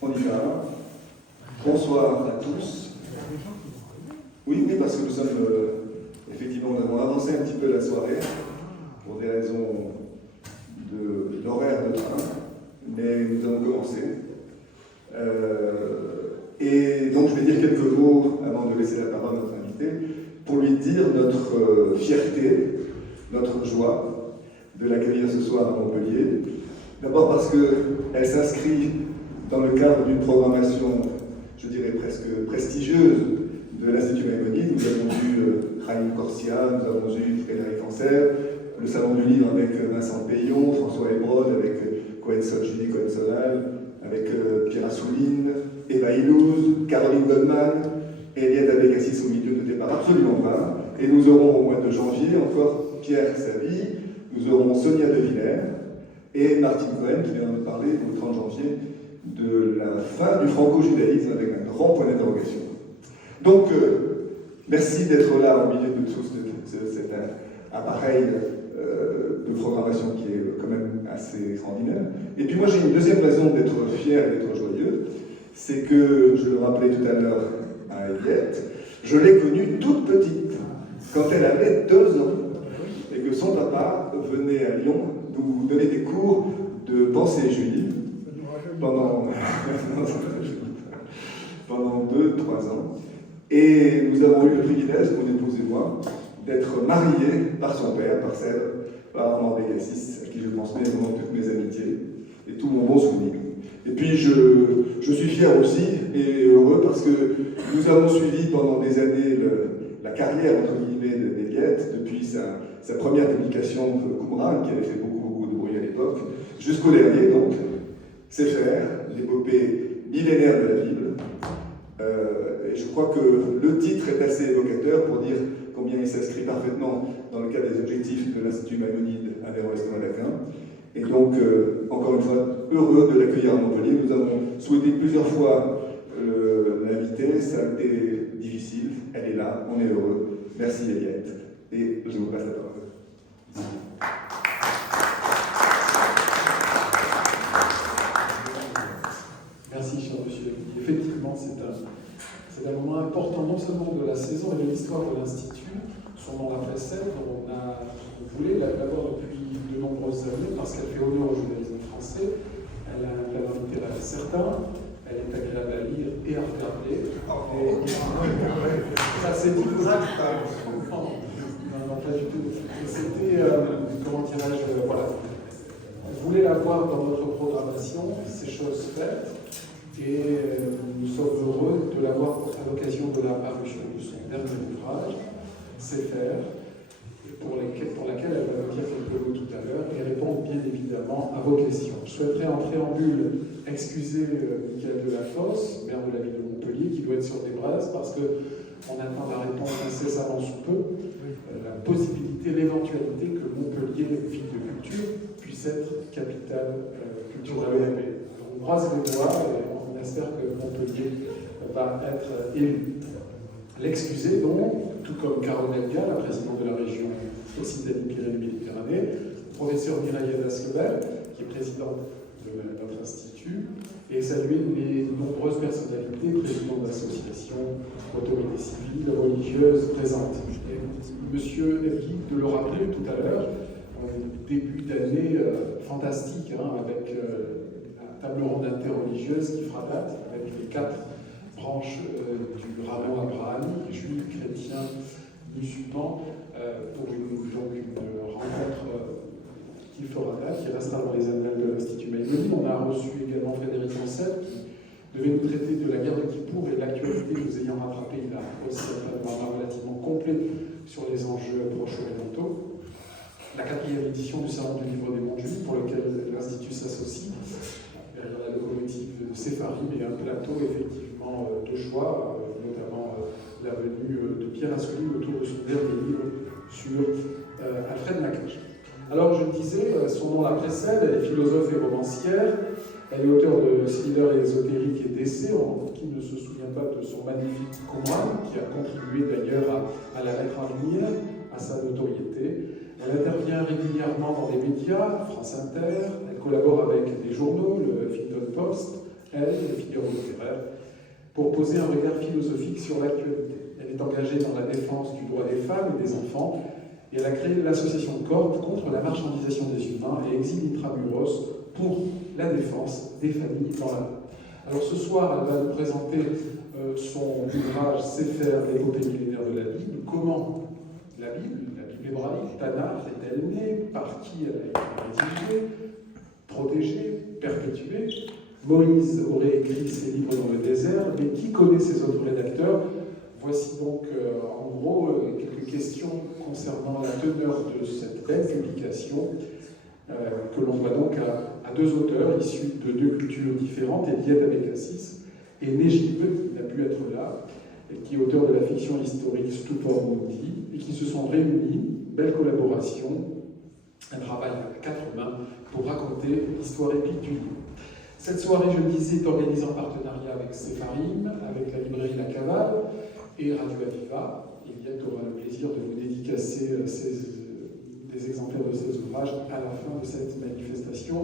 On y va. Bonsoir à tous. Oui, parce que nous sommes, effectivement, nous avons avancé un petit peu la soirée pour des raisons d'horaire de train, mais nous avons commencé. Et donc je vais dire quelques mots avant de laisser la parole à notre invité pour lui dire notre fierté, notre joie de l'accueillir ce soir à Montpellier. D'abord parce qu'elle s'inscrit dans le cadre d'une programmation, je dirais presque prestigieuse, de l'Institut Maïmonide. Nous avons eu Raïm Corsia, nous avons eu Frédéric Ancel, le Salon du Livre avec Vincent Payon, François Hébrod avec Julie Cohen-Solal, avec Pierre Assouline, Eva Illouz, Caroline Goldman, Eliette Abécassis au milieu de départ, absolument pas. Et nous aurons au mois de janvier encore Pierre Savy, nous aurons Sonia De Villers et Martine Cohen qui vient de nous parler au 30 janvier de la fin du franco-judaïsme avec un grand point d'interrogation. Donc, merci d'être là au milieu de tout cet appareil de programmation qui est quand même assez extraordinaire. Et puis moi j'ai une deuxième raison d'être fier et d'être joyeux, c'est que, je le rappelais tout à l'heure à Eliette, je l'ai connue toute petite, quand elle avait 2 ans, et que son papa venait à Lyon nous donner des cours de pensée juive pendant 2-3 ans. Et nous avons eu le privilège, mon épouse et moi, d'être mariés par son père, par Armand Bégassis, à qui je transmets vraiment toutes mes amitiés et tout mon bon souvenir. Et puis je suis fier aussi et heureux parce que nous avons suivi pendant des années la carrière, entre guillemets, d'Eliette, depuis sa première publication de Qumran, qui avait fait beaucoup de bruit à l'époque, jusqu'au dernier, donc, Sefer, l'épopée millénaire de la Bible. Et je crois que le titre est assez évocateur pour dire combien il s'inscrit parfaitement dans le cadre des objectifs de l'Institut Maïmonide Averroès-Noël-Aquin. Et donc, encore une fois, heureux de l'accueillir à Montpellier. Nous avons souhaité plusieurs fois l'inviter, ça a été difficile, elle est là, on est heureux. Merci Eliette. Et je vous passe la parole. Merci, cher monsieur. Effectivement, c'est un moment important, non seulement de la saison et de l'histoire de l'Institut. Son nom la précède, on voulait l'avoir depuis de nombreuses années parce qu'elle fait honneur au journalisme français. Elle a un talent littéraire certain, elle est agréable à lire et à regarder. Ça, c'est dit. Non, pas du tout. C'était, comment dirais-je, voilà. On voulait l'avoir dans notre programmation, c'est chose faite. Et nous sommes heureux de l'avoir à l'occasion de la parution de son dernier ouvrage, Sefer, pour laquelle elle va nous dire quelques mots tout à l'heure et répondre bien évidemment à vos questions. Je souhaiterais en préambule excuser Michael Delafosse, maire de la ville de Montpellier, qui doit être sur des braises parce qu'on attend la réponse incessamment sous peu, la possibilité, l'éventualité que Montpellier, ville de culture, puisse être capitale culturelle européenne. On croise les doigts et on espère que Montpellier va être élu. L'excuser donc, tout comme Caroline Elga, la présidente de la région Occitanie-Pyrénées-Méditerranée, le professeur Mireille Daslevel, qui est présidente de notre institut, et saluer les nombreuses personnalités, présidents d'associations, autorités civiles, religieuses présentes. Et monsieur Elgui, de le rappeler tout à l'heure, début d'année fantastique, avec la table ronde interreligieuse qui fera date, avec les 4 branches du rameau abrahamique, juifs, chrétiens, musulmans, pour une rencontre qui fera date, qui restera dans les annales de l'Institut Maïmonide. On a reçu également Frédéric Ancel, qui devait nous traiter de la guerre de Kippour et de l'actualité, nous ayant rattrapé. Il a aussi un panorama relativement complet sur les enjeux proche-orientaux. La 4e édition du Salon du Livre des Mondes Juifs, pour lequel l'Institut s'associe, derrière la locomotive de Séfarim, et un plateau effectivement de choix, notamment la venue de Pierre Assouline autour de son dernier livre sur Alfred Nakache. Alors je disais, son nom la précède, elle est philosophe et romancière, elle est auteure de thrillers ésotériques et d'essais, qui ne se souvient pas de son magnifique Qumran, qui a contribué d'ailleurs à la mettre en lumière, à sa notoriété. Elle intervient régulièrement dans les médias, France Inter, elle collabore avec des journaux, le Huffington Post, elle, le Figaro littéraire, pour poser un regard philosophique sur l'actualité. Elle est engagée dans la défense du droit des femmes et des enfants, et elle a créé l'association CORD contre la marchandisation des humains et Exil Intramuros pour la défense des familles dans la rue. Alors ce soir, elle va nous présenter son ouvrage Sefer, l'épopée millénaire de la Bible. Comment la Bible hébraïque, Tanakh, est-elle née? Par qui elle a été rédigée, protégée, perpétuée? Moïse aurait écrit ses livres dans le désert, mais qui connaît ses autres rédacteurs? Voici donc en gros quelques questions concernant la teneur de cette belle publication que l'on voit donc à deux auteurs issus de deux cultures différentes, Eliette Abécassis et Nejib, qui n'a pu être là, et qui est auteur de la fiction historique Stupor Mundi, et qui se sont réunis, belle collaboration, un travail à quatre mains pour raconter l'histoire épique du livre. Cette soirée, je le disais, est organisée en partenariat avec Sepharim, avec la librairie La Cavale et Radio Aviva. Eliette aura le plaisir de vous dédicacer des exemplaires de ses ouvrages à la fin de cette manifestation.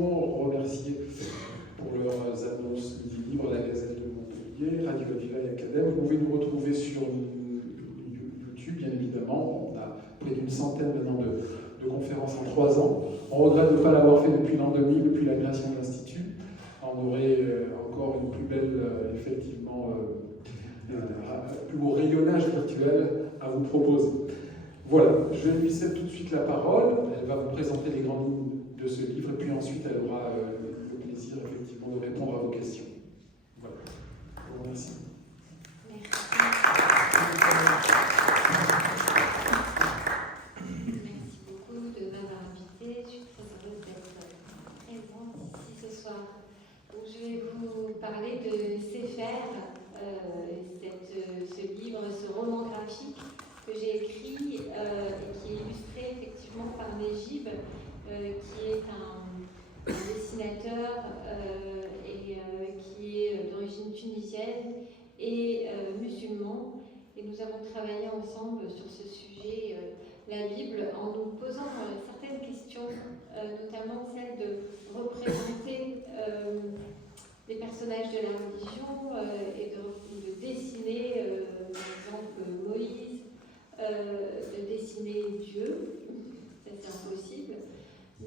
Remercier pour leurs annonces du livre La Gazette de Montpellier, Radio Aviva et Academ. Vous pouvez nous retrouver sur YouTube, bien évidemment. On a près d'une centaine maintenant de conférences en 3 ans. On regrette de ne pas l'avoir fait depuis l'an 2000, depuis la création de l'Institut. On aurait encore une plus belle, effectivement, plus beau rayonnage virtuel à vous proposer. Voilà, je lui cède tout de suite la parole. Elle va vous présenter les grandes lignes de ce livre, et puis ensuite elle aura le plaisir, effectivement, de répondre à vos questions. Voilà, je vous remercie. Merci beaucoup de m'avoir invité. Je suis très heureuse d'être présente ici ce soir. Donc, je vais vous parler de Sefer, ce livre, ce roman graphique que j'ai écrit et qui est illustré effectivement par Nejib, qui est un dessinateur et qui est d'origine tunisienne et musulman. Et nous avons travaillé ensemble sur ce sujet, la Bible, en nous posant certaines questions, notamment celle de représenter les personnages de la religion et de dessiner, par exemple, Moïse, de dessiner Dieu. Ça, c'est impossible.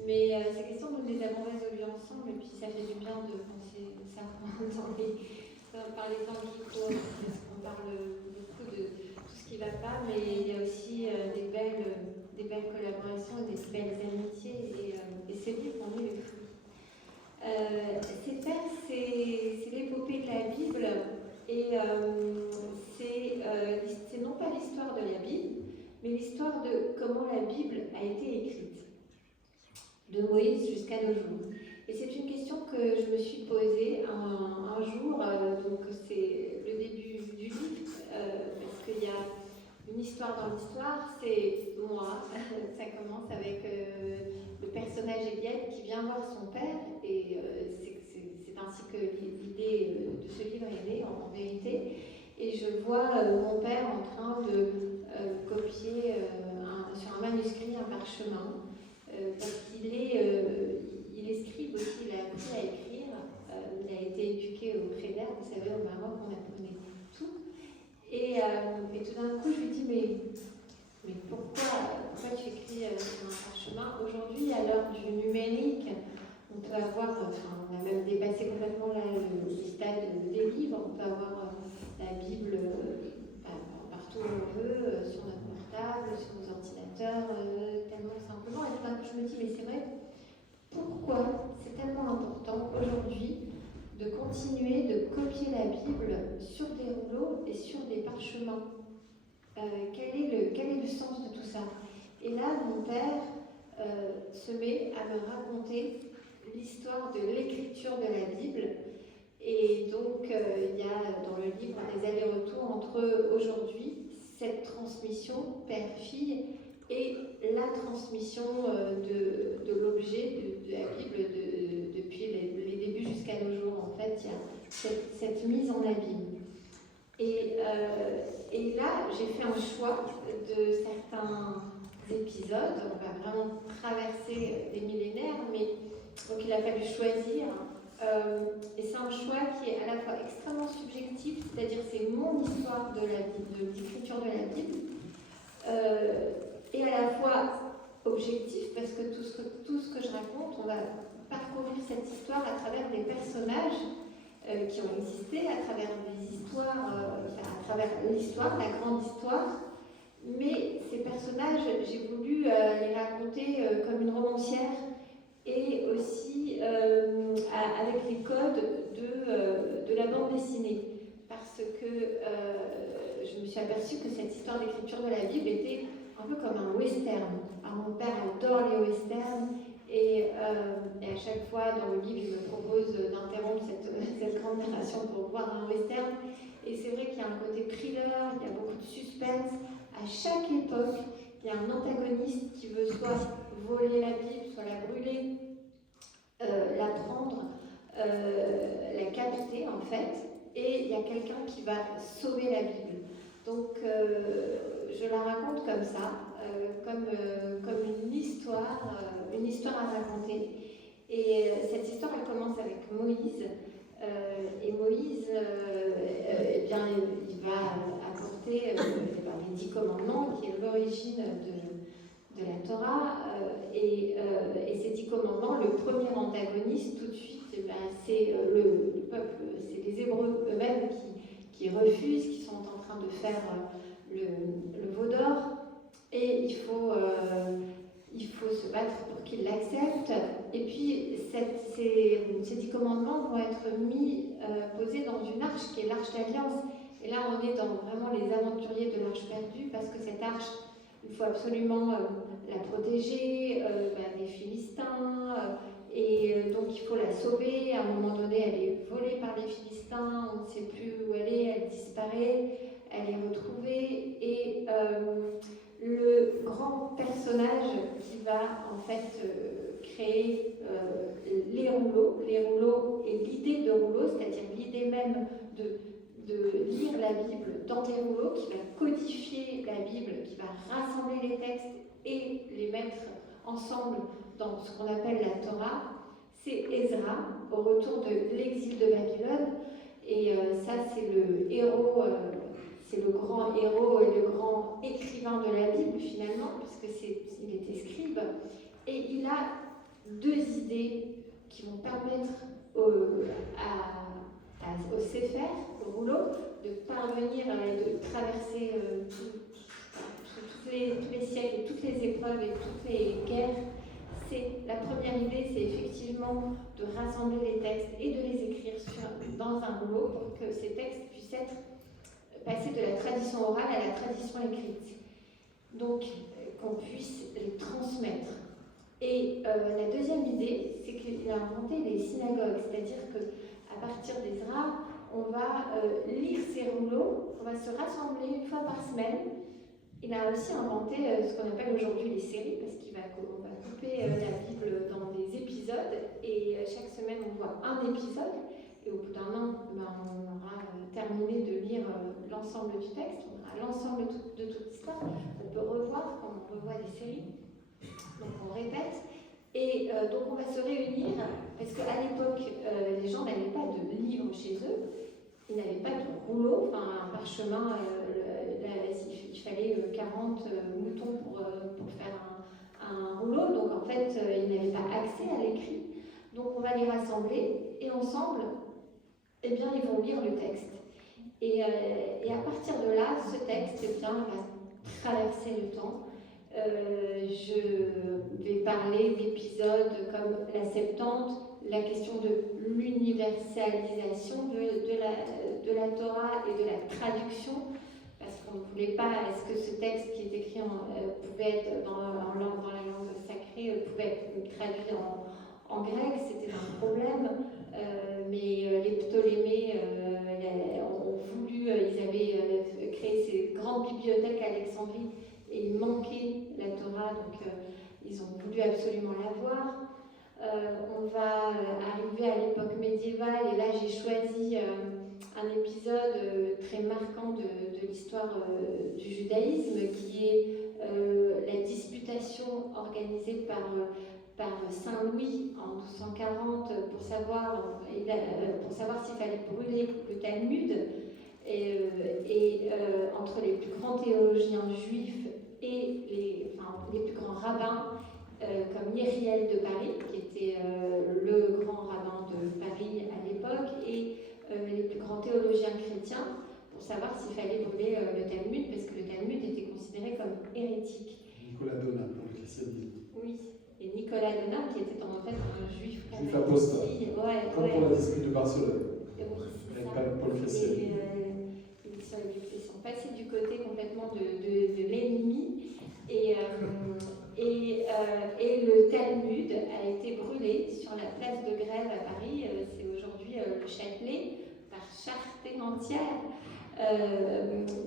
Mais ces questions, nous les avons résolues ensemble, et puis ça fait du bien de penser ça par les temps qui courent, parce qu'on parle beaucoup de tout ce qui ne va pas, mais il y a aussi des belles collaborations, des belles amitiés, et ces livres en est le fruit. C'est l'épopée de la Bible, et c'est non pas l'histoire de la Bible, mais l'histoire de comment la Bible a été écrite, de Moïse jusqu'à nos jours. Et c'est une question que je me suis posée un jour, donc c'est le début du livre, parce qu'il y a une histoire dans l'histoire, c'est moi. Ça commence avec le personnage Eliette qui vient voir son père, et c'est ainsi que l'idée de ce livre est née en vérité. Et je vois mon père en train de copier sur un manuscrit, un parchemin, parce qu'il est scribe aussi, il a appris à écrire, il a été éduqué au Kheder, vous savez, au Maroc, on apprenait tout. Et tout d'un coup, je lui dis, mais pourquoi tu écris sur un parchemin? Aujourd'hui, à l'heure du numérique, on peut avoir, on a même dépassé complètement le stade des livres, on peut avoir la Bible partout où on veut, sur notre portable, sur nos ordinateurs, tellement simplement. Et tout d'un coup, je me dis, mais c'est vrai, pourquoi c'est tellement important aujourd'hui de continuer de copier la Bible sur des rouleaux et sur des parchemins? Quel est le sens de tout ça? Et là, mon père se met à me raconter l'histoire de l'écriture de la Bible. Et donc, il y a dans le livre des allers-retours entre aujourd'hui, cette transmission père-fille, et la transmission de l'objet de la Bible depuis les débuts jusqu'à nos jours. En fait, il y a cette mise en abîme. Et là, j'ai fait un choix de certains épisodes. On va vraiment traverser des millénaires, mais donc il a fallu choisir. Et c'est un choix qui est à la fois extrêmement subjectif, c'est-à-dire c'est mon histoire de la Bible, de l'écriture de la Bible, et à la fois objectif, parce que tout ce que je raconte, on va parcourir cette histoire à travers des personnages qui ont existé, à travers des histoires, à travers l'histoire, la grande histoire. Mais ces personnages, j'ai voulu les raconter comme une romancière et aussi avec les codes de la bande dessinée. Parce que je me suis aperçue que cette histoire d'écriture de la Bible était un peu comme un western. Alors, mon père adore les westerns et à chaque fois dans le livre, il me propose d'interrompre cette grande narration pour voir un western. Et c'est vrai qu'il y a un côté thriller, il y a beaucoup de suspense. À chaque époque, il y a un antagoniste qui veut soit voler la Bible, soit la brûler, la prendre, la capter en fait, et il y a quelqu'un qui va sauver la Bible. Donc je la raconte comme ça, comme une histoire à raconter. Et cette histoire, elle commence avec Moïse. Et Moïse, eh bien, il va apporter les 10 commandements, qui est l'origine de la Torah. Et ces 10 commandements, le premier antagoniste, tout de suite, eh bien, c'est le peuple, c'est les Hébreux eux-mêmes qui refusent, qui sont en train de faire le veau d'or. Et il faut se battre pour qu'ils l'acceptent. Et puis, ces 10 commandements vont être posés dans une arche qui est l'arche d'alliance. Et là, on est dans vraiment les aventuriers de l'arche perdue, parce que cette arche, il faut absolument la protéger des Philistins. Et donc, il faut la sauver. À un moment donné, elle est volée par les Philistins. On ne sait plus où elle est. Elle disparaît. Elle est retrouvée. Et le grand personnage qui va en fait créer les rouleaux et l'idée de rouleau, c'est-à-dire l'idée même de lire la Bible dans des rouleaux, qui va codifier la Bible, qui va rassembler les textes et les mettre ensemble dans ce qu'on appelle la Torah, c'est Ezra, au retour de l'exil de Babylone. Et ça, c'est le héros. C'est le grand héros et le grand écrivain de la Bible, finalement, puisqu'il était scribe. Et il a 2 idées qui vont permettre au Sefer, au rouleau, de parvenir et de traverser tous les siècles, toutes les épreuves et toutes les guerres. La première idée, c'est effectivement de rassembler les textes et de les écrire dans un rouleau pour que ces textes puissent être passer de la tradition orale à la tradition écrite, donc qu'on puisse les transmettre. Et la deuxième idée, c'est qu'il a inventé les synagogues, c'est-à-dire qu'à partir d'Ezra, on va lire ces rouleaux, on va se rassembler une fois par semaine. Il a aussi inventé ce qu'on appelle aujourd'hui les séries, parce qu'on va couper la Bible dans des épisodes, et chaque semaine on voit un épisode. Et au bout d'un an, on aura terminé de lire l'ensemble du texte, on aura l'ensemble de toute l'histoire. On peut revoir quand on revoit des séries, donc on répète. Et donc on va se réunir, parce qu'à l'époque, les gens n'avaient pas de livres chez eux, ils n'avaient pas de rouleau, enfin un parchemin, il fallait 40 moutons pour faire un rouleau, donc en fait, ils n'avaient pas accès à l'écrit. Donc on va les rassembler, et ensemble, eh bien, ils vont lire le texte. Et à partir de là, ce texte, eh bien, va traverser le temps. Je vais parler d'épisodes comme la Septante, la question de l'universalisation de la Torah et de la traduction, parce qu'on ne voulait pas, est-ce que ce texte qui est écrit pouvait être dans la langue sacrée, pouvait être traduit en grec, c'était un problème. Mais les Ptolémées ont voulu, ils avaient créé ces grandes bibliothèques à Alexandrie, et il manquait la Torah, donc ils ont voulu absolument l'avoir. On va arriver à l'époque médiévale, et là j'ai choisi un épisode très marquant de l'histoire du judaïsme, qui est la disputation organisée par Saint Louis en 1240 pour savoir s'il fallait brûler le Talmud, entre les plus grands théologiens juifs et les plus grands rabbins, comme Myriel de Paris, qui était le grand rabbin de Paris à l'époque, et les plus grands théologiens chrétiens, pour savoir s'il fallait brûler le Talmud, parce que le Talmud était considéré comme hérétique. Nicolas Donat pour le christianisme. Oui, et Nicolas Donat, qui était en fait un juif apostat, comme pour la dispute de Barcelone. Oui, avec Paul Chrétien. Ils sont passés du côté complètement de l'ennemi, et le Talmud a été brûlé sur la place de Grève à Paris, c'est aujourd'hui le Châtelet, par charretée entière.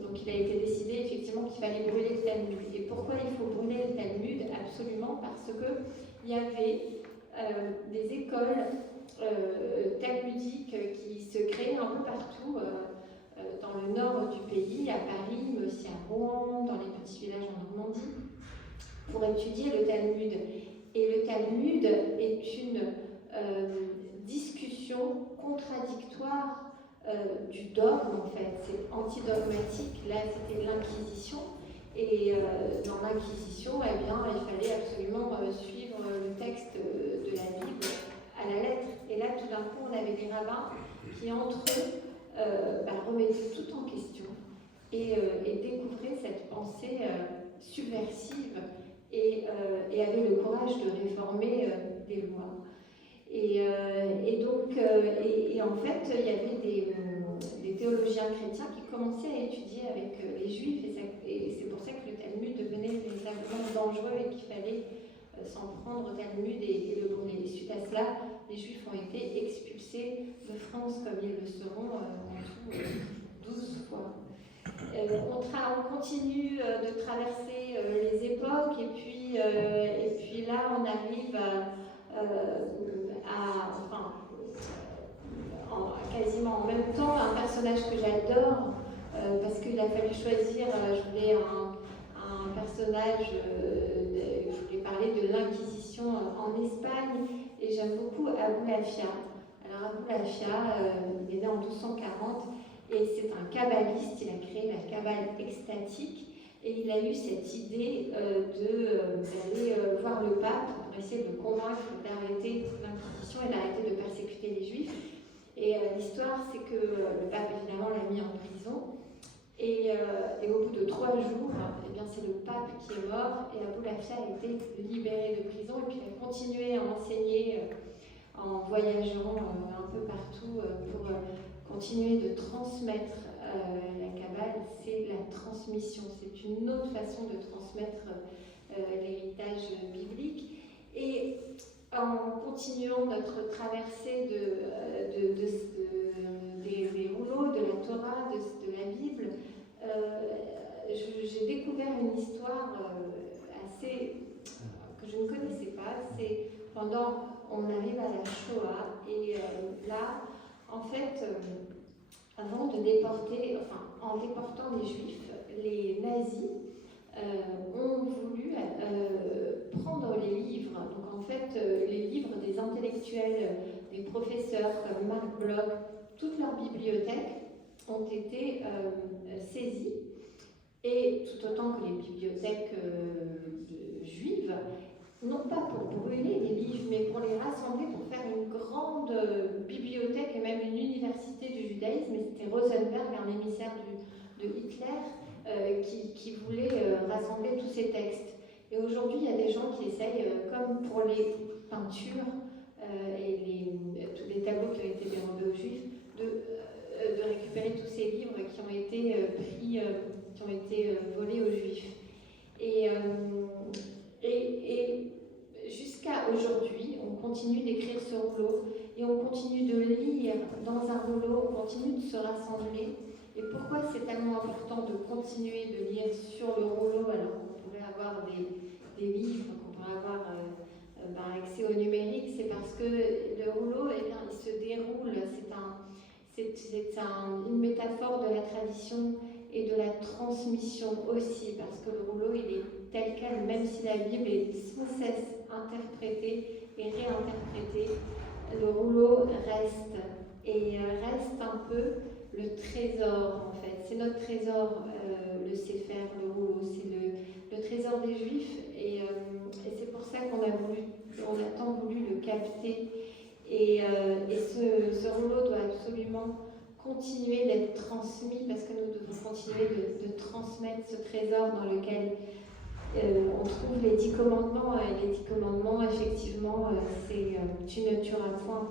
Donc il a été décidé effectivement qu'il fallait brûler le Talmud. Et pourquoi il faut brûler le Talmud? Absolument parce qu'il y avait des écoles talmudiques qui se créaient un peu partout dans le nord du pays, à Paris, mais aussi à Rouen, dans les petits villages en Normandie, pour étudier le Talmud. Et le Talmud est une discussion contradictoire du dogme, en fait. C'est antidogmatique. Là, c'était l'Inquisition. Et dans l'Inquisition, eh bien, il fallait absolument suivre le texte de la Bible à la lettre. Et là, tout d'un coup, on avait des rabbins qui, entre eux, remettaient tout en question et découvraient cette pensée subversive et avaient le courage de réformer des lois. Et en fait, il y avait des théologiens chrétiens qui commençaient à étudier avec les juifs, et c'est pour ça que le Talmud devenait véritablement dangereux et qu'il fallait s'en prendre au Talmud et le brûler. Et suite à cela, les juifs ont été expulsés de France, comme ils le seront en tout 12 fois. On continue de traverser les époques, et puis là, on arrive quasiment en même temps, un personnage que j'adore, parce qu'il a fallu choisir, je voulais un personnage, je voulais parler de l'Inquisition en Espagne, et j'aime beaucoup Abou Lafia. Alors Abou Lafia, il est né en 1240, et c'est un kabbaliste, il a créé la Kabbale extatique, et il a eu cette idée d'aller voir le pape pour essayer de le convaincre d'arrêter l'Inquisition et d'arrêter de persécuter les Juifs. Et l'histoire, c'est que le pape, évidemment, l'a mis en prison. Et au bout de 3 jours, eh bien, c'est le pape qui est mort, et Abou Lafia a été libéré de prison, et puis il a continué à enseigner en voyageant un peu partout pour continuer de transmettre la Kabbale. C'est la transmission, c'est une autre façon de transmettre l'héritage biblique. Et en continuant notre traversée des rouleaux, de la Torah, de la Bible, j'ai découvert une histoire que je ne connaissais pas. C'est on arrive à la Shoah, et là, en fait, avant de déporter, en déportant les Juifs, les nazis ont voulu prendre les livres. Donc en fait, les livres des intellectuels, des professeurs comme Marc Bloch, toute leur bibliothèque ont été saisies, et tout autant que les bibliothèques juives, non pas pour brûler les livres, mais pour les rassembler, pour faire une grande bibliothèque et même une université du judaïsme. Et c'était Rosenberg, un émissaire de Hitler, qui voulait rassembler tous ces textes. Et aujourd'hui, il y a des gens qui essayent, comme pour les peintures et tous les tableaux qui ont été dérobés aux Juifs, de récupérer tous ces livres qui ont été pris, qui ont été volés aux Juifs. Et jusqu'à aujourd'hui, on continue d'écrire ce rouleau, et on continue de lire dans un rouleau, on continue de se rassembler. Et pourquoi c'est tellement important de continuer de lire sur le rouleau, alors qu'on pourrait avoir des livres, qu'on pourrait avoir accès au numérique? C'est parce que le rouleau, eh bien, il se déroule, c'est une métaphore de la tradition, et de la transmission aussi, parce que le rouleau, il est tel quel, même si la Bible est sans cesse interprétée et réinterprétée, le rouleau reste, et reste un peu le trésor, en fait. C'est notre trésor, le Sefer, le rouleau, c'est le trésor des Juifs, et c'est pour ça qu'on a tant voulu le capter, et ce rouleau doit absolument continuer d'être transmis, parce que nous devons continuer de transmettre ce trésor dans lequel on trouve les 10 commandements. Et les 10 commandements, effectivement, c'est tu ne tueras point,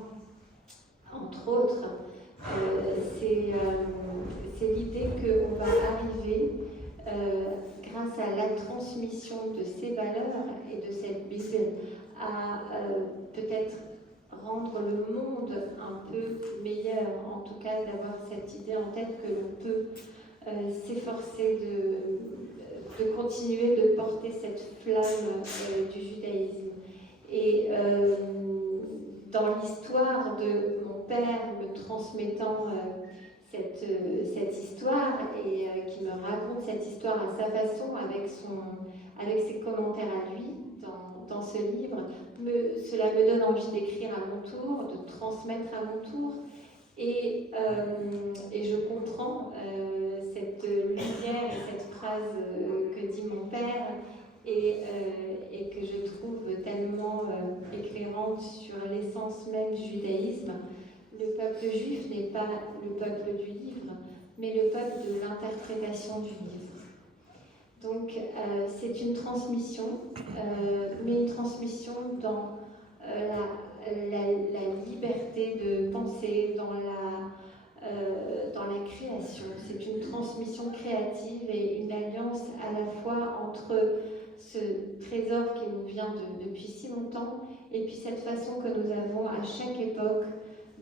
entre autres. C'est l'idée qu'on va arriver, grâce à la transmission de ces valeurs et de cette Bible, à peut-être rendre le monde un peu meilleur, en tout cas d'avoir cette idée en tête que l'on peut s'efforcer de continuer de porter cette flamme du judaïsme. Et dans l'histoire de mon père me transmettant cette histoire et qui me raconte cette histoire à sa façon, avec ses commentaires à lui dans ce livre, cela me donne envie d'écrire à mon tour, de transmettre à mon tour, et je comprends cette lumière et cette phrase que dit mon père, et que je trouve tellement éclairante sur l'essence même du judaïsme. Le peuple juif n'est pas le peuple du livre, mais le peuple de l'interprétation du livre. Donc c'est une transmission, mais une transmission dans la liberté de penser, dans la création. C'est une transmission créative et une alliance à la fois entre ce trésor qui nous vient depuis si longtemps et puis cette façon que nous avons à chaque époque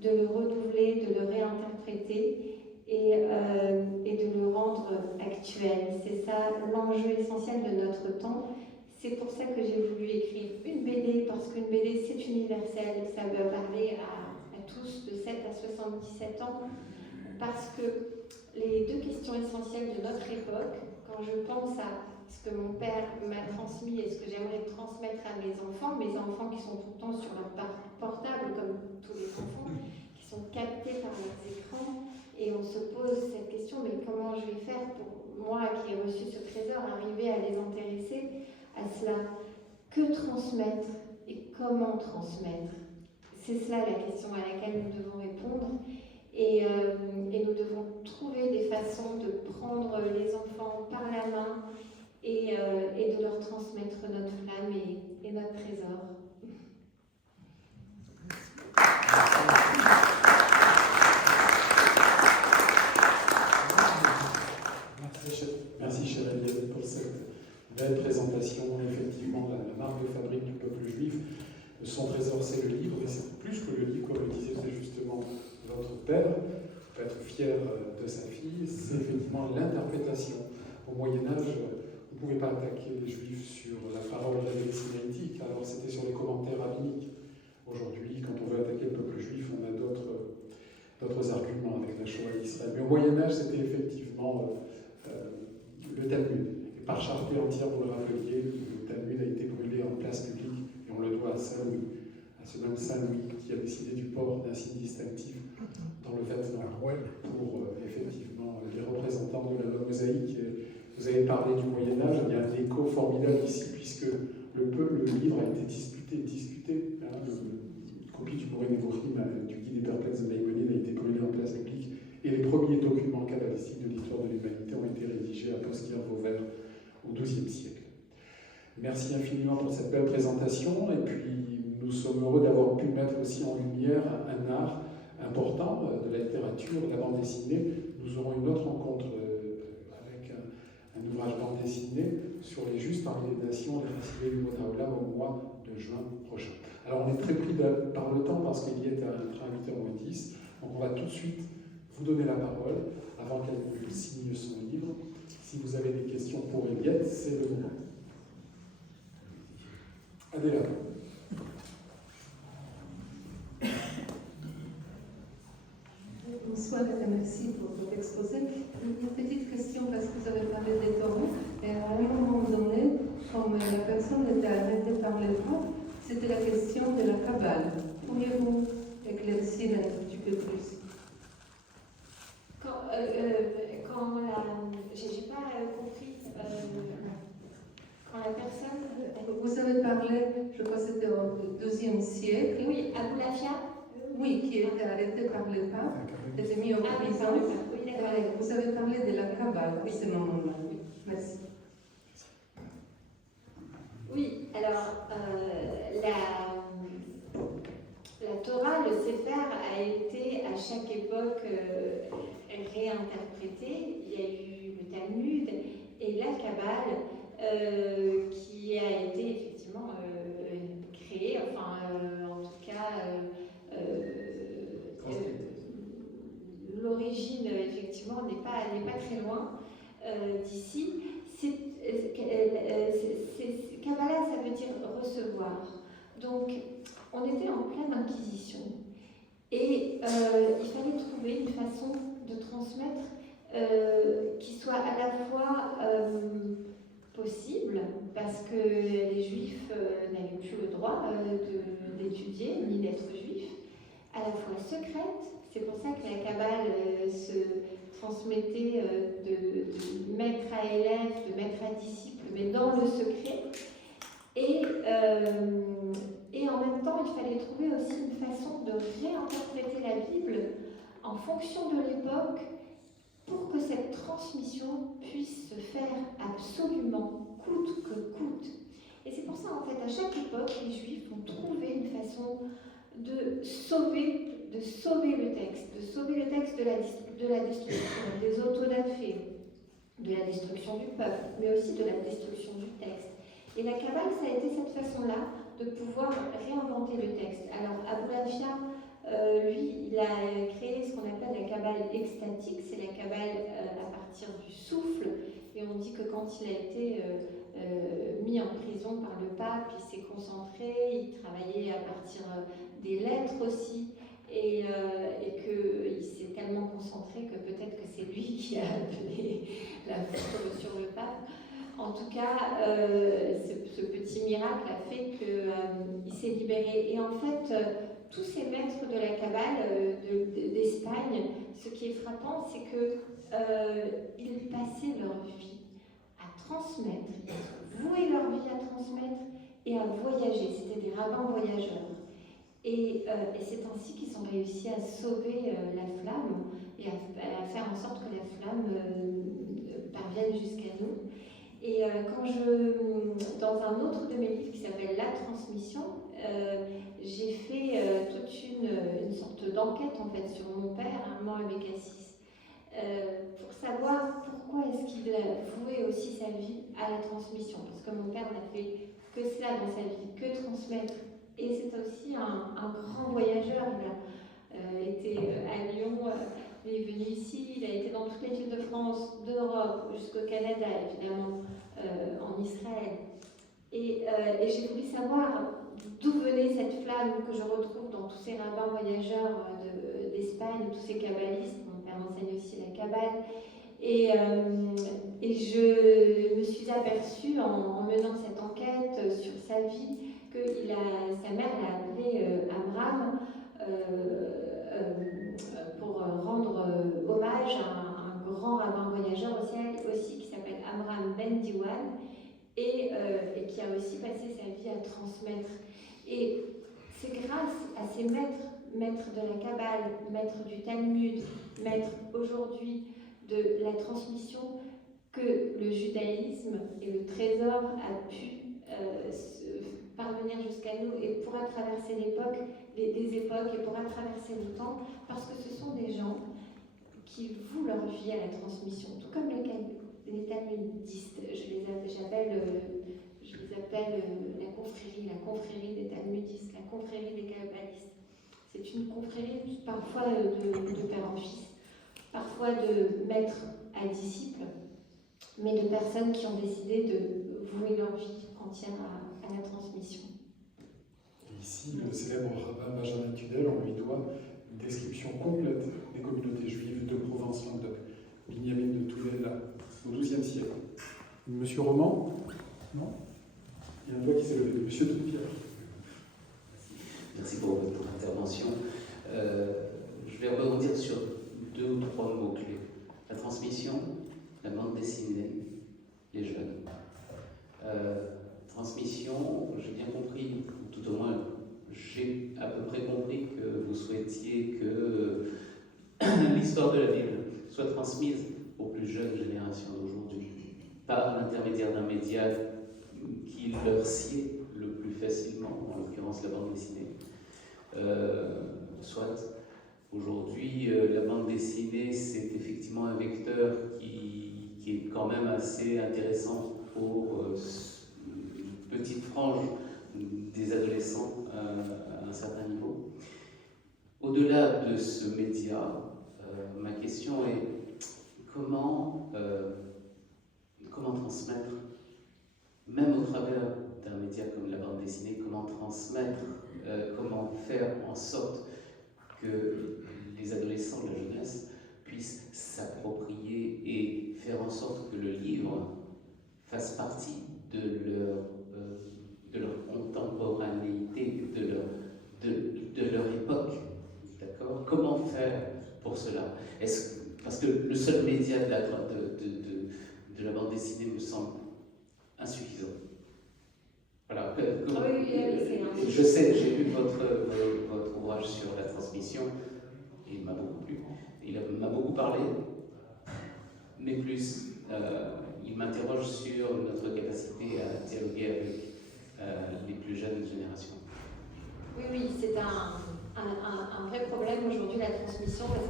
de le renouveler, de le réinterpréter et de le rendre actuel. C'est ça l'enjeu essentiel de notre temps. C'est pour ça que j'ai voulu écrire une BD, parce qu'une BD c'est universel, ça va parler à tous de 7 à 77 ans, parce que les deux questions essentielles de notre époque, quand je pense à ce que mon père m'a transmis et ce que j'aimerais transmettre à mes enfants qui sont tout le temps sur leur portable comme tous les enfants, qui sont captés par leurs écrans, et on se pose cette question, mais comment je vais faire pour moi qui ai reçu ce trésor, arriver à les intéresser à cela? Que transmettre et comment transmettre? C'est cela la question à laquelle nous devons répondre, et nous devons trouver des façons de prendre les enfants par la main et de leur transmettre notre flamme et notre trésor. Merci chère Eliette pour cette belle présentation. Effectivement, la marque de fabrique du peuple juif, son trésor c'est le livre, et c'est plus que le livre, comme le disait justement votre père. On peut être fier de sa fille, c'est effectivement l'interprétation. Au Moyen-Âge, vous ne pouvez pas attaquer les Juifs sur la parole révélée cinétique, alors c'était sur les commentaires rabbiniques. Aujourd'hui, quand on veut attaquer le peuple juif, on a d'autres arguments avec la Shoah d'Israël. Mais au Moyen-Âge, c'était effectivement le Talmud. Et par charité entière, vous le rappeliez, le Talmud a été brûlé en place publique, et on le doit à Saint Louis, à ce même Saint Louis qui a décidé du port d'un signe distinctif dans le vêtement pour effectivement les représentants de la loi mosaïque. Vous avez parlé du Moyen-Âge, il y a un écho formidable ici, puisque le livre a été discuté. Hein, une copie du Moré Nevochim, du Guide des Perplexes de Maïmonide, a été brûlée en place publique, et les premiers documents kabbalistiques de l'histoire de l'humanité ont été rédigés à Posquier-Vauvert au XIIe siècle. Merci infiniment pour cette belle présentation, et puis nous sommes heureux d'avoir pu mettre aussi en lumière un art important de la littérature, de la bande dessinée. Nous aurons une autre rencontre avec un ouvrage bande dessinée sur les Justes parmi les nations, les Chassidés du Monaolam, au mois de juin prochain. Alors on est très pris par le temps parce qu'il y est un train à 8h10, donc on va tout de suite vous donner la parole avant qu'elle signe son livre. Si vous avez des questions pour Eliette, c'est le moment. Adéla. Bonsoir et merci pour votre exposé. Une petite question, parce que vous avez parlé des torrents. Et à un moment donné, comme la personne était arrêtée par les pape, c'était la question de la Kabbale. Pourriez-vous éclaircir un petit peu plus? J'ai pas compris. Quand la personne. Vous avez parlé, je crois que c'était au XIIe siècle. Oui, Abou Lafia. Oui, qui était arrêté par les papes, était mis en Ah oui, prison. oui, d'accord. Vous avez parlé de la Kabbale à ce moment-là. Merci. Oui, alors la Torah, le Sefer, a été à chaque époque réinterprété. Il y a eu le Talmud et la Kabbale qui a été effectivement créée, enfin en tout cas l'origine effectivement n'est pas très loin d'ici. Kabbalah, ça veut dire recevoir. Donc, on était en pleine inquisition et il fallait trouver une façon de transmettre qui soit à la fois possible, parce que les juifs n'avaient plus le droit d'étudier ni d'être juifs, à la fois secrète. C'est pour ça que la Kabbale se transmettait de maître à élève, de maître à disciple, mais dans le secret. Et en même temps, il fallait trouver aussi une façon de réinterpréter la Bible en fonction de l'époque pour que cette transmission puisse se faire absolument coûte que coûte. Et c'est pour ça, en fait, à chaque époque, les Juifs ont trouvé une façon de sauver le texte de la destruction des autodafés, de la destruction du peuple, mais aussi de la destruction du texte. Et la Kabbale, ça a été cette façon-là de pouvoir réinventer le texte. Alors, Abou Lafia, lui, il a créé ce qu'on appelle la Kabbale extatique, c'est la Kabbale à partir du souffle, et on dit que quand il a été mis en prison par le pape, il s'est concentré, il travaillait à partir des lettres aussi, et qu'il s'est tellement concentré que peut-être que c'est lui qui a donné la foudre sur le pape. En tout cas, ce petit miracle a fait qu'il s'est libéré. Et en fait, tous ces maîtres de la Kabbale d'Espagne, ce qui est frappant, c'est qu'ils passaient leur vie à transmettre, ils vouaient leur vie à transmettre et à voyager. C'était des rabbins voyageurs. Et c'est ainsi qu'ils ont réussi à sauver la flamme et à faire en sorte que la flamme parvienne jusqu'à nous. Et dans un autre de mes livres qui s'appelle La Transmission, j'ai fait toute une sorte d'enquête en fait sur mon père, Armand Abécassis, pour savoir pourquoi est-ce qu'il vouait aussi sa vie à la transmission. Parce que mon père n'a fait que cela dans sa vie, que transmettre. Et c'est aussi un grand voyageur. Il a été à Lyon, il est venu ici, il a été dans toutes les villes de France, d'Europe, jusqu'au Canada, évidemment, en Israël. Et j'ai voulu savoir d'où venait cette flamme que je retrouve dans tous ces rabbins voyageurs d'Espagne, tous ces kabbalistes. Mon père enseigne aussi la Kabbale. Et je me suis aperçue en menant cette enquête sur sa vie que sa mère l'a appelé Amram pour rendre hommage à un grand rabbin voyageur aussi qui s'appelle Amram Ben Diwan et qui a aussi passé sa vie à transmettre. Et c'est grâce à ces maîtres de la Kabbale, maîtres du Talmud, maîtres aujourd'hui de la transmission, que le judaïsme et le trésor a pu parvenir jusqu'à nous et pourra traverser des époques et pourra traverser le temps, parce que ce sont des gens qui vouent leur vie à la transmission, tout comme les talmudistes. Je les appelle la confrérie des talmudistes, la confrérie des kabbalistes. C'est une confrérie parfois de père en fils, parfois de maître à disciple, mais de personnes qui ont décidé de vouer leur vie entière à la transmission. Et ici, le célèbre rabbin Benjamin Tudel, on lui doit une description complète des communautés juives de Provence-Languedoc. Binyamin de Toulel au XIIe siècle. Monsieur Roman? Non? Il y a un doigt qui s'est levé. Monsieur de Pierre. Merci pour votre intervention. Je vais rebondir sur 2 ou 3 mots-clés. La transmission, la bande dessinée, les jeunes. Transmission, j'ai bien compris, ou tout au moins j'ai à peu près compris que vous souhaitiez que l'histoire de la Bible soit transmise aux plus jeunes générations d'aujourd'hui, par l'intermédiaire d'un média qui leur sied le plus facilement, en l'occurrence la bande dessinée. Soit aujourd'hui, la bande dessinée, c'est effectivement un vecteur qui est quand même assez intéressant pour une petite frange des adolescents à un certain niveau. Au-delà de ce média, ma question est comment transmettre, même au travers d'un média comme la bande dessinée, comment transmettre, comment faire en sorte que les adolescents, la jeunesse, puissent s'approprier et faire en sorte que le livre fasse partie de leur contemporanéité, de leur époque. D'accord ? Comment faire pour cela ? Parce que le seul média de la bande dessinée me semble insuffisant. Voilà. Je sais, j'ai lu votre ouvrage sur la transmission et il m'a beaucoup plu. Il m'a beaucoup parlé, mais plus, il m'interroge sur notre capacité à dialoguer avec les plus jeunes générations. Oui, c'est un vrai problème aujourd'hui, la transmission, parce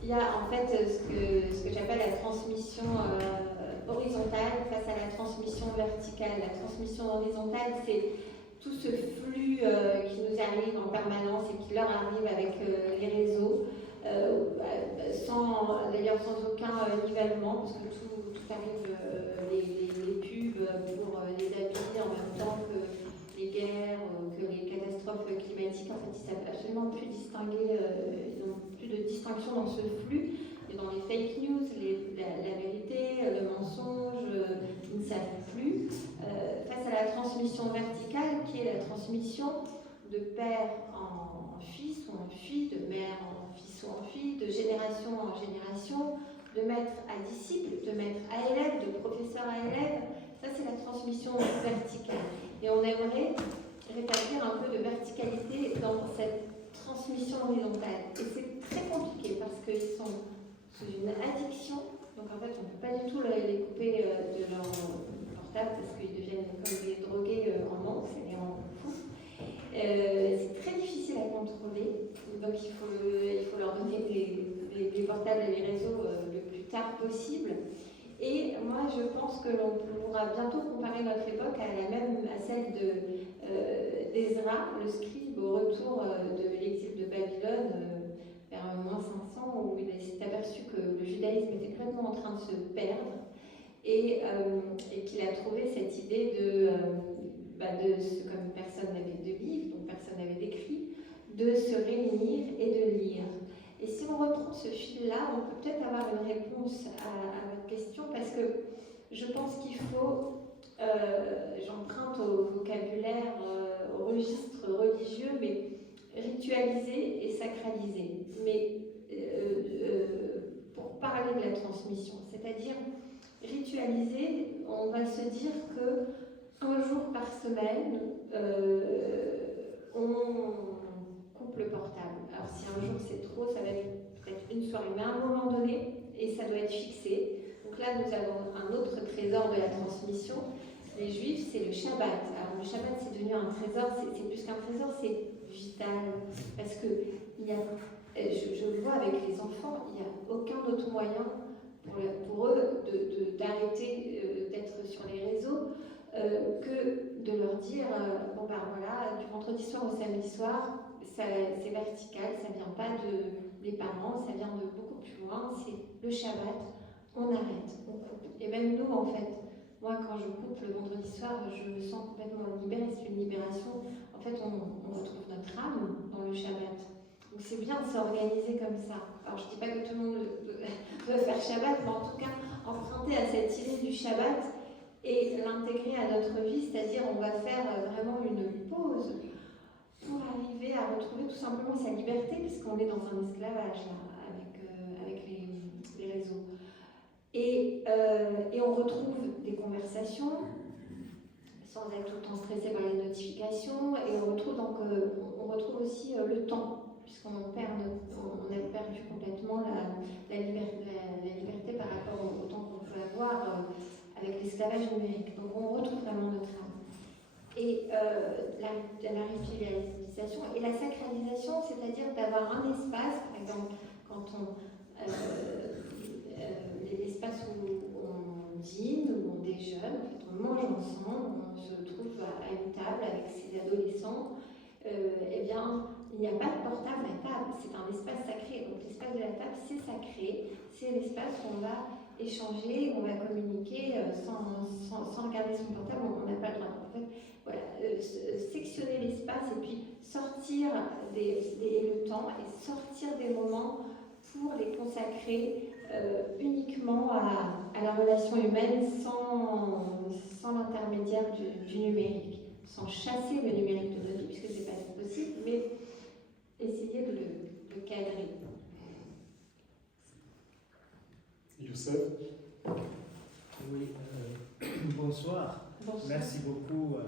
qu'il y a en fait ce que j'appelle la transmission horizontale face à la transmission verticale. La transmission horizontale, c'est tout ce flux qui nous arrive en permanence et qui leur arrive avec les réseaux, d'ailleurs sans aucun nivellement, parce que tout arrive, les pubs pour les habiller en même temps que les guerres, que les catastrophes climatiques. En fait, ils ne savent absolument plus distinguer, ils n'ont plus de distinction dans ce flux. Et dans les fake news, la vérité, le mensonge, ils ne savent plus. Face à la transmission verticale, qui est la transmission de père en fils ou en fille, de mère en fils ou en fille, de génération en génération, de maître à disciple, de maître à élève, de professeur à élève, ça c'est la transmission verticale. Et on aimerait rétablir un peu de verticalité dans cette transmission horizontale. Et c'est très compliqué parce qu'ils sont sous une addiction, donc en fait on ne peut pas du tout les couper de leur portable parce qu'ils deviennent comme des drogués en manque, ça les rend fous. C'est très difficile à contrôler, donc il faut leur donner les portables et les réseaux le plus tard possible. Et moi je pense que l'on pourra bientôt comparer notre époque à celle d'Ezra, le scribe, au retour de l'exil de Babylone vers moins 500, où il s'est aperçu que le judaïsme était complètement en train de se perdre et qu'il a trouvé cette idée comme personne n'avait de livre, donc personne n'avait d'écrit, de se réunir et de lire. Et si on reprend ce fil-là, on peut peut-être avoir une réponse à votre question, parce que je pense qu'il faut, j'emprunte au vocabulaire, au registre religieux, mais ritualiser et sacraliser. Mais pour parler de la transmission, c'est-à-dire ritualiser, on va se dire que un jour par semaine, on coupe le portable. Alors si un jour c'est trop, ça va être peut-être une soirée, mais à un moment donné, et ça doit être fixé. Donc là, nous avons un autre trésor de la transmission. Les Juifs, c'est le Shabbat. Alors le Shabbat, c'est devenu un trésor, c'est plus qu'un trésor, c'est vital. Parce que je le vois avec les enfants, il n'y a aucun autre moyen pour eux d'arrêter d'être sur les réseaux que de leur dire bon ben voilà, du vendredi soir au samedi soir, c'est vertical, ça vient pas des parents, ça vient de beaucoup plus loin, c'est le Shabbat, on arrête, on coupe. Et même nous en fait, moi quand je coupe le vendredi soir, je me sens complètement libérée, c'est une libération. En fait on retrouve notre âme dans le Shabbat. Donc c'est bien de s'organiser comme ça. Alors je ne dis pas que tout le monde doit faire Shabbat, mais en tout cas emprunter à cette idée du Shabbat et l'intégrer à notre vie, c'est-à-dire on va faire vraiment une pause pour arriver à retrouver tout simplement sa liberté, puisqu'on est dans un esclavage là, avec les réseaux. Et on retrouve des conversations sans être tout le temps stressé par les notifications, et on retrouve aussi le temps, puisqu'on a perdu complètement la liberté par rapport au temps qu'on peut avoir avec l'esclavage numérique. Donc on retrouve vraiment notre âme. Et la ritualisation et la sacralisation, c'est-à-dire d'avoir un espace, par exemple, quand l'espace où on dîne, où on déjeune, en fait, on mange ensemble, on se trouve à une table avec ses adolescents, eh bien, il n'y a pas de portable à table, c'est un espace sacré. Donc l'espace de la table, c'est sacré, c'est l'espace où on va échanger, où on va communiquer sans regarder son portable, on n'a pas le droit. En fait, voilà, sectionner l'espace et puis sortir le temps et sortir des moments pour les consacrer uniquement à la relation humaine sans l'intermédiaire du numérique, sans chasser le numérique de notre vie, puisque c'est pas possible, mais essayer de le cadrer. Youssef? Oui, bonsoir. Bonsoir. Merci beaucoup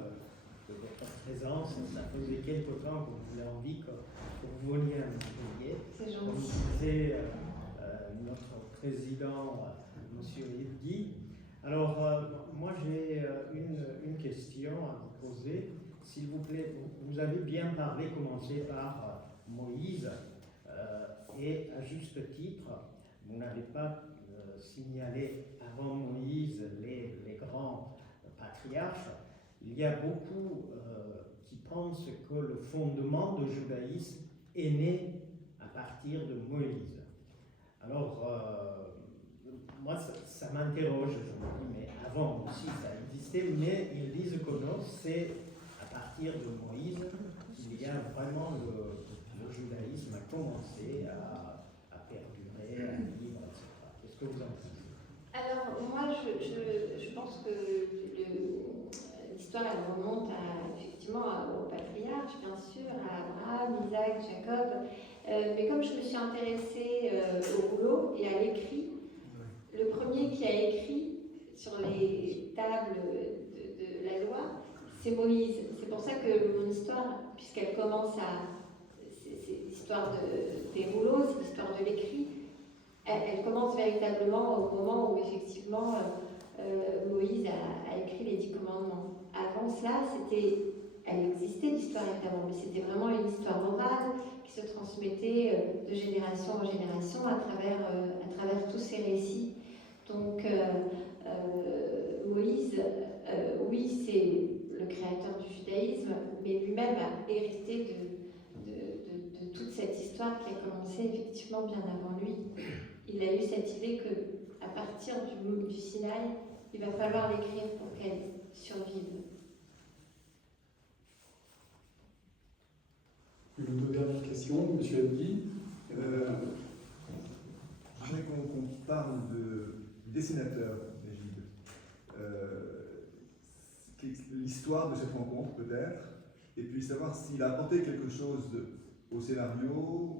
de votre présence. Ça faisait quelque temps qu'on vous a envie que vous veniez à Montpellier. C'est Comme gentil. disait notre président, M. Eddy. Alors, moi j'ai une question à vous poser. S'il vous plaît, vous avez bien parlé, commencé par Moïse, et à juste titre, vous n'avez pas signalé avant Moïse les grands patriarches. Il y a beaucoup qui pensent que le fondement du judaïsme est né à partir de Moïse. Alors, moi, ça m'interroge, je me dis, mais avant aussi ça existait, mais ils disent que non, c'est à partir de Moïse qu'il y a vraiment le judaïsme a commencé à perdurer, à vivre, etc. Qu'est-ce que vous en pensez? Alors, moi, je pense que l'histoire, elle remonte effectivement au patriarche, bien sûr, à Abraham, Isaac, Jacob. Mais comme je me suis intéressée au rouleau et à l'écrit, le premier qui a écrit sur les tables de la loi, c'est Moïse. C'est pour ça que mon histoire, puisqu'elle commence c'est l'histoire des rouleaux, c'est l'histoire de l'écrit, elle commence véritablement au moment où effectivement Moïse a écrit les 10 commandements. Avant cela, elle existait l'histoire évidemment, mais c'était vraiment une histoire orale qui se transmettait de génération en génération à travers tous ces récits. Donc Moïse, oui, c'est le créateur du judaïsme, mais lui-même a hérité de toute cette histoire qui a commencé effectivement bien avant lui. Il a eu cette idée qu'à partir du Sinaï, il va falloir l'écrire pour qu'elle survive. Une dernière question, M. Eddy. Je voudrais qu'on parle du dessinateur d'Égide. L'histoire de cette rencontre peut-être, et puis savoir s'il a apporté quelque chose au scénario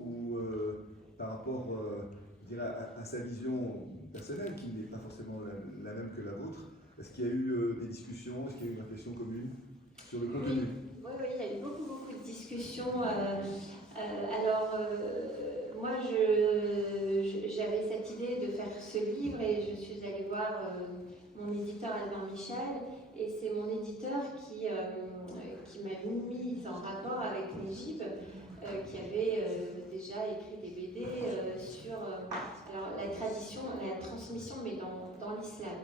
ou par rapport à sa vision personnelle qui n'est pas forcément la même que la vôtre. Est-ce qu'il y a eu des discussions, est-ce qu'il y a eu une réflexion commune sur le contenu? Oui, il y a eu beaucoup de discussions. Moi, j'avais cette idée de faire ce livre et je suis allée voir mon éditeur Albin Michel, et c'est mon éditeur qui m'a mis en rapport avec Négib, qui avait déjà écrit des BD sur la tradition, la transmission, mais dans l'islam.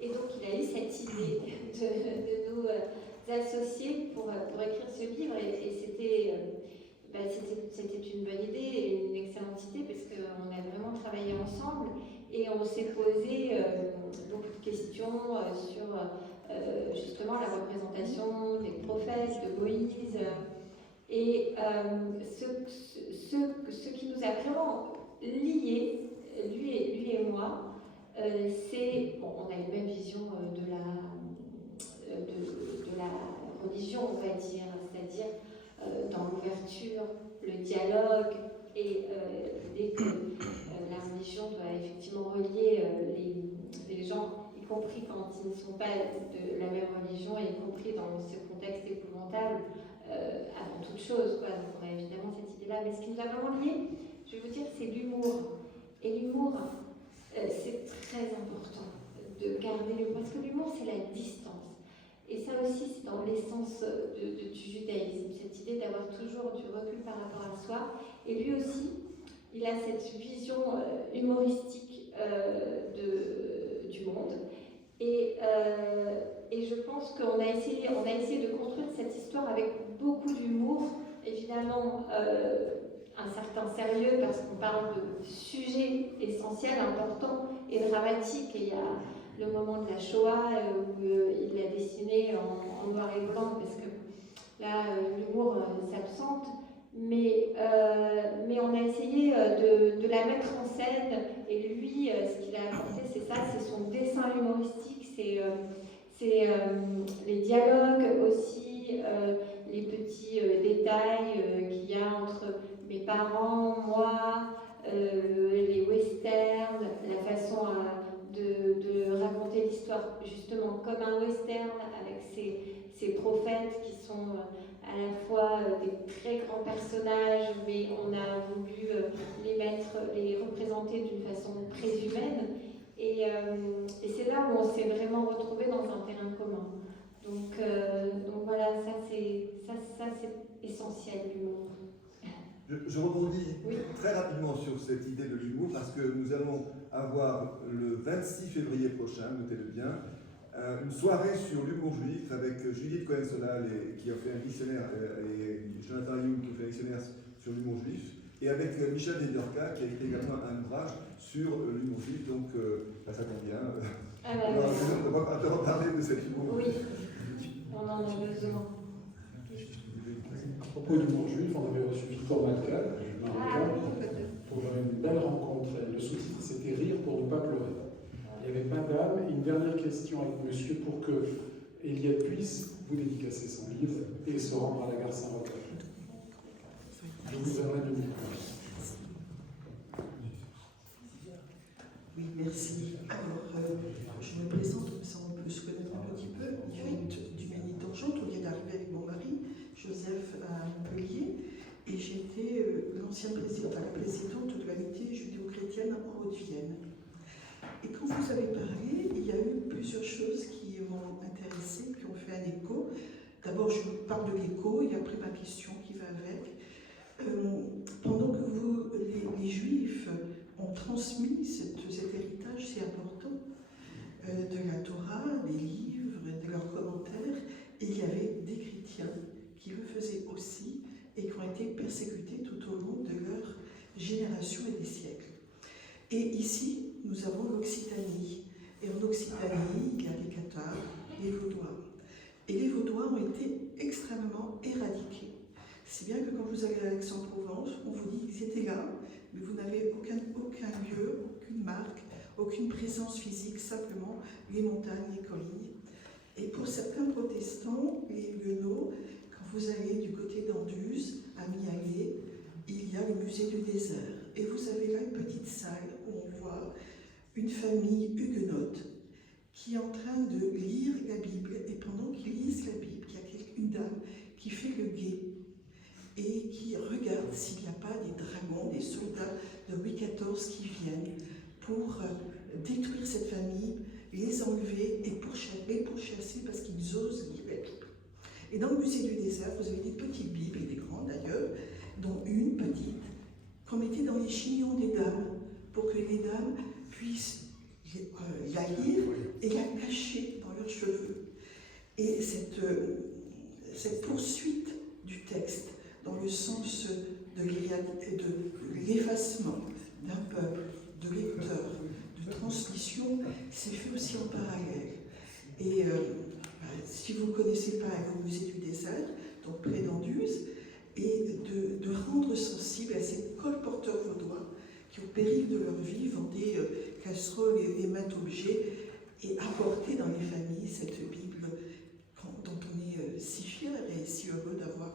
Et donc il a eu cette idée de nous associer pour écrire ce livre, et c'était une bonne idée et une excellente idée, parce qu'on a vraiment travaillé ensemble et on s'est posé beaucoup de questions sur justement la représentation des prophètes, de Moïse. Et ce qui nous a vraiment liés, lui et moi, c'est, bon, on a une même vision de la religion, on va dire, c'est-à-dire dans l'ouverture, le dialogue et l'idée que la religion doit effectivement relier les gens, y compris quand ils ne sont pas de la même religion, y compris dans ce contexte épouvantable, avant toute chose, quoi. Donc on a évidemment cette idée-là. Mais ce qui nous a vraiment liés, je vais vous dire, c'est l'humour. Et l'humour, c'est très important de garder l'humour, parce que l'humour, c'est la distance. Et ça aussi, c'est dans l'essence du judaïsme, cette idée d'avoir toujours du recul par rapport à soi. Et lui aussi, il a cette vision humoristique du monde. Et je pense qu'on a essayé de construire cette histoire avec beaucoup d'humour, évidemment un certain sérieux, parce qu'on parle de sujets essentiels, importants et dramatiques. Et il y a le moment de la Shoah où il l'a dessiné en noir et blanc, parce que là, l'humour s'absente. Mais on a essayé de la mettre en scène, et lui, ce qu'il a apporté, c'est ça, c'est son dessin humoristique, c'est les dialogues aussi, les petits détails qu'il y a entre mes parents, moi, les westerns, la façon de raconter l'histoire justement comme un western, avec ces prophètes qui sont à la fois des très grands personnages, mais on a voulu les représenter d'une façon très humaine. Et c'est là où on s'est vraiment retrouvés dans un terrain commun. Donc voilà, ça c'est essentiel, l'humour. Je rebondis Oui. très rapidement sur cette idée de l'humour, parce que nous allons avoir le 26 février prochain, notez-le bien, une soirée sur l'humour juif avec Judith Cohen-Solal qui a fait un dictionnaire et Jonathan Young qui a fait un dictionnaire sur l'humour juif, et avec Michel Deniorka qui a écrit également un ouvrage sur l'humour juif, donc ça tombe bien. On va reparler de cet humour. Oui, on en a besoin. À propos du mot juif, on avait reçu Victor Malcal, pour une belle rencontre. Le sous-titre, c'était Rire pour ne pas pleurer. Il y avait madame, et une dernière question avec monsieur pour que Eliette puisse vous dédicacer son livre et se rendre à la gare Saint-Roch. Je vous donnerai 2 minutes. Oui, merci. Alors, je me présente, comme ça on peut se connaître un petit peu. Irène Dumaigne d'Argent, on vient d'arriver avec mon mari, Joseph, à Montpellier, et j'étais l'ancienne présidente, la présidente de l'unité judéo-chrétienne en Haute-Vienne. Et quand vous avez parlé, il y a eu plusieurs choses qui m'ont intéressée, qui ont fait un écho. D'abord, je vous parle de l'écho, et après ma question qui va avec. Pendant que les Juifs ont transmis cet héritage si important de la Torah, des livres, de leurs commentaires, et il y avait des chrétiens qui le faisaient aussi et qui ont été persécutés tout au long de leur génération et des siècles. Et ici, nous avons l'Occitanie. Et en Occitanie, il y a les Cathares, les Vaudois. Et les Vaudois ont été extrêmement éradiqués. Si bien que quand vous allez à Aix-en-Provence, on vous dit qu'ils étaient là, mais vous n'avez aucun lieu, aucune marque, aucune présence physique, simplement les montagnes, les collines. Et pour certains protestants, les Huguenots, quand vous allez du côté d'Anduze, à Mialet, il y a le musée du désert. Et vous avez là une petite salle où on voit une famille huguenote qui est en train de lire la Bible. Et pendant qu'ils lisent la Bible, il y a une dame qui fait le guet et qui regarde s'il n'y a pas des dragons, des soldats de Louis XIV qui viennent pour détruire cette famille, les enlever et pourchasser parce qu'ils osent lire la Bible. Et dans le musée du désert, vous avez des petites Bibles, et des grandes d'ailleurs, dont une petite, qu'on mettait dans les chignons des dames, pour que les dames puissent la lire et la cacher dans leurs cheveux. Et cette poursuite du texte, dans le sens de l'effacement d'un peuple, de lecteurs, de transmission, s'est fait aussi en parallèle. Et si vous ne connaissez pas le musée du désert, donc près d'Anduze, et de rendre sensible à ces colporteurs vaudois qui, au péril de leur vie, vendaient casseroles et maîtres objets et apportaient dans les familles cette Bible dont on est si fier et si heureux d'avoir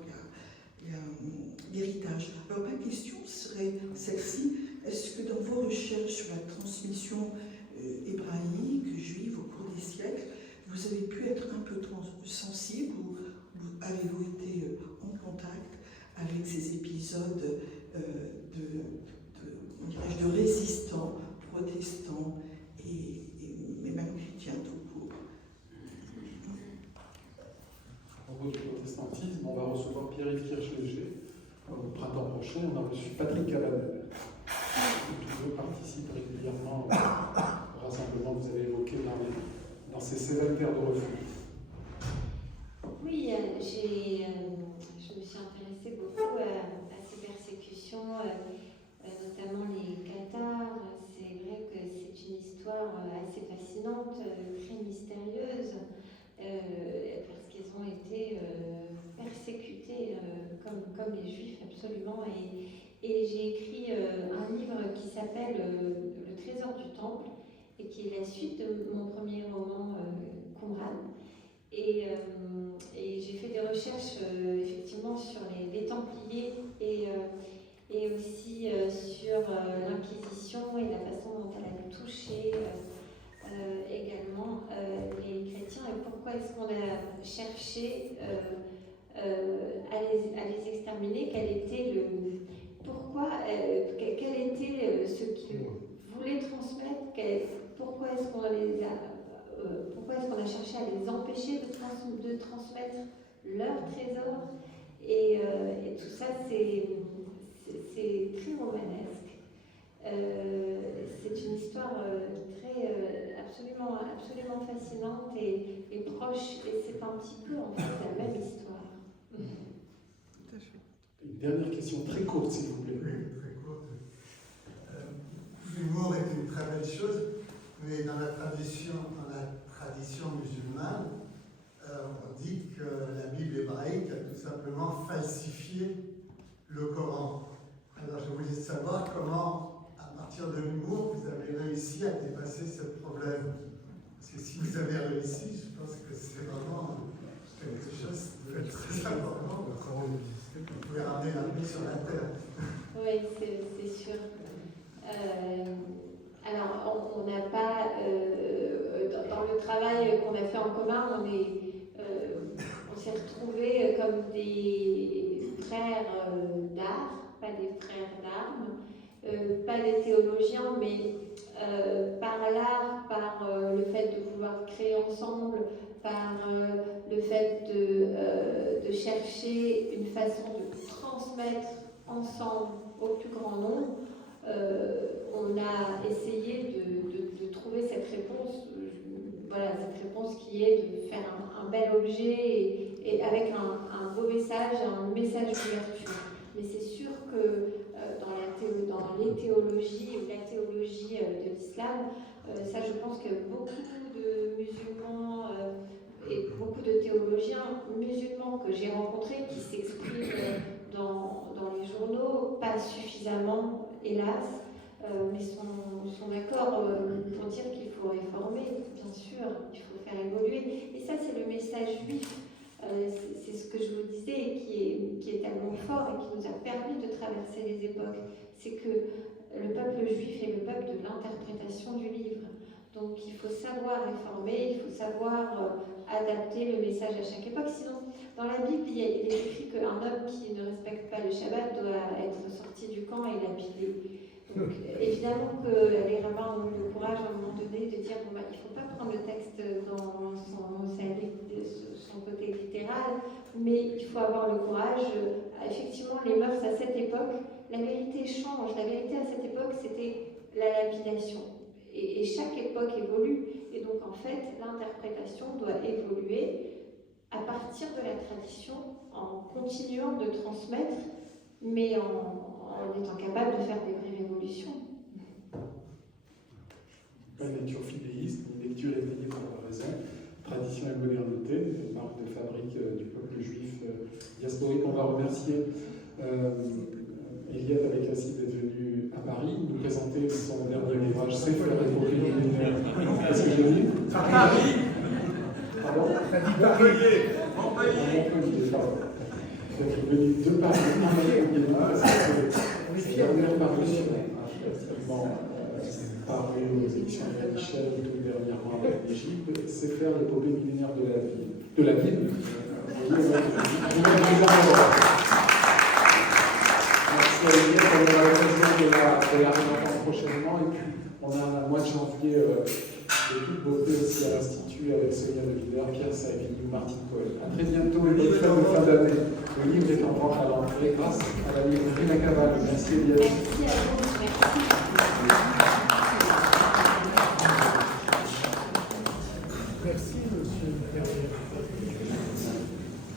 l'héritage. Alors ma question serait celle-ci: est-ce que dans vos recherches sur la transmission hébraïque, juive au cours des siècles, vous avez pu être un peu sensible ou avez-vous été en contact avec ces épisodes de résistants, protestants et même chrétiens tout court? À propos du protestantisme, on va recevoir Pierre-Yves Kirchleger au printemps prochain. On a reçu Patrick Cabanel, qui tous deux participent régulièrement au rassemblement que vous avez évoqué dans ces Cévennes terres de refuge. Oui, je me suis intéressée beaucoup à ces persécutions, notamment les Cathares. C'est vrai que c'est une histoire assez fascinante, très mystérieuse, parce qu'ils ont été persécutés comme les Juifs, absolument. Et j'ai écrit un livre qui s'appelle Le Trésor du Temple, et qui est la suite de mon premier roman, Qumran. Et j'ai fait des recherches effectivement sur les Templiers et aussi sur l'Inquisition et la façon dont elle a touché également les chrétiens, et pourquoi est-ce qu'on a cherché à les exterminer, quel était ce qu'ils voulaient transmettre, pourquoi est-ce qu'on a cherché à les empêcher de transmettre leur trésor, et tout ça c'est très romanesque. C'est une histoire absolument fascinante et proche, et c'est un petit peu en fait la même histoire. Une dernière question très courte, s'il vous plaît. Oui, très courte. L'humour est une très belle chose, mais dans la tradition musulmane, on dit que la Bible hébraïque a tout simplement falsifié le Coran. Alors je voulais savoir comment, à partir de l'humour, vous avez réussi à dépasser ce problème. Parce que si vous avez réussi, je pense que c'est vraiment quelque chose de très important. Vous pouvez ramener la vie sur la terre. Oui, c'est sûr. Alors, on n'a pas, dans le travail qu'on a fait en commun, on s'est retrouvés comme des frères d'art, pas des frères d'armes, pas des théologiens, mais par l'art, par le fait de vouloir créer ensemble, par le fait de chercher une façon de transmettre ensemble au plus grand nombre. On a essayé de trouver cette réponse, cette réponse qui est de faire un bel objet et avec un beau message, un message d'ouverture. Mais c'est sûr que dans les théologies ou la théologie de l'islam, ça je pense que beaucoup de musulmans et beaucoup de théologiens musulmans que j'ai rencontrés qui s'expriment dans les journaux, pas suffisamment, hélas, mais sont d'accord pour dire qu'il faut réformer, bien sûr, il faut faire évoluer. Et ça, c'est le message juif. C'est ce que je vous disais et qui est tellement fort et qui nous a permis de traverser les époques. C'est que le peuple juif est le peuple de l'interprétation du livre. Donc il faut savoir réformer, il faut savoir adapter le message à chaque époque. Sinon, dans la Bible, il est écrit qu'un homme qui ne respecte pas le Shabbat doit être sorti du camp et lapidé. Donc évidemment que les rabbins ont eu le courage à un moment donné de dire il ne faut pas prendre le texte dans son côté littéral, mais il faut avoir le courage. Effectivement, les mœurs à cette époque, la vérité change. La vérité à cette époque, c'était la lapidation. Et chaque époque évolue. Et donc, en fait, l'interprétation doit évoluer à partir de la tradition, en continuant de transmettre, mais en étant capable de faire des vraies révolutions. Pas une lecture fidéiste, une lecture éveillée par la raison, tradition et modernité, marque de fabrique du peuple juif diasporique. On va remercier Eliette Abekassi est venu à Paris nous présenter son dernier ouvrage, C'est faire épopée millénaire. Qu'est-ce que j'ai dit? À Paris. Pardon? T'as dit Montpellier. Montpellier, pardon. Donc, il est venu de Paris à Montpellier. C'est la dernière parution, actuellement paru aux éditions de Michel, tout dernièrement avec l'Égypte. C'est faire l'épopée millénaire de la Bible. Vous voyez, merci à Eliette, on aura l'occasion de la réentendre prochainement. Et puis, on a un mois de janvier de toute beauté aussi à l'Institut avec Sonia de Villers, Pierre Savigny, Martine Cohen. À très bientôt et bonne fête de fin d'année. Le livre est en vente à l'entrée grâce à la librairie La Cavale. Merci Eliette. Merci à vous. Merci.